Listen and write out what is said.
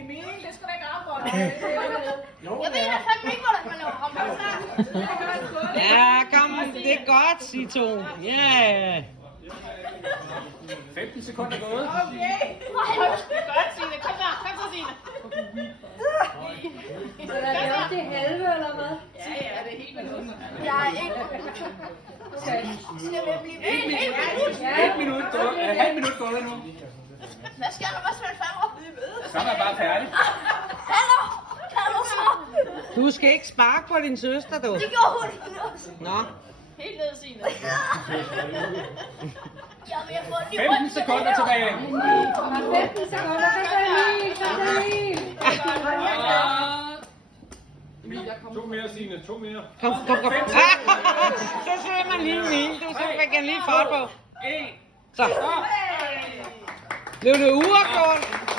Emil, det skal da ikke arbejde. Jeg ved da fandme ikke, hvordan man laver hamburger. Ja, kom, det er godt, Cito. Ja. 15 sekunder gået. Okay. Godt, Signe. Kom så, Signe. Så er det også det halve, eller hvad? Ja, det er helt vildt. Jeg er ikke. Skal vi blive ved? Et minut gået. Halv minut gået nu. Hvad sker der, hvis man falder? Så er man bare færdig. Falder så. Du skal ikke sparke på din søster, du. Det gjorde hun ikke også. Nå. Helt ned, Signe. Jeg er ved at få en ny 15 sekunder tilbage. 15 sekunder, To mere, Signe. To mere. Kom. Så ser man lige min. Du så fik jeg lige fart på. Så. Blev det uafgjort?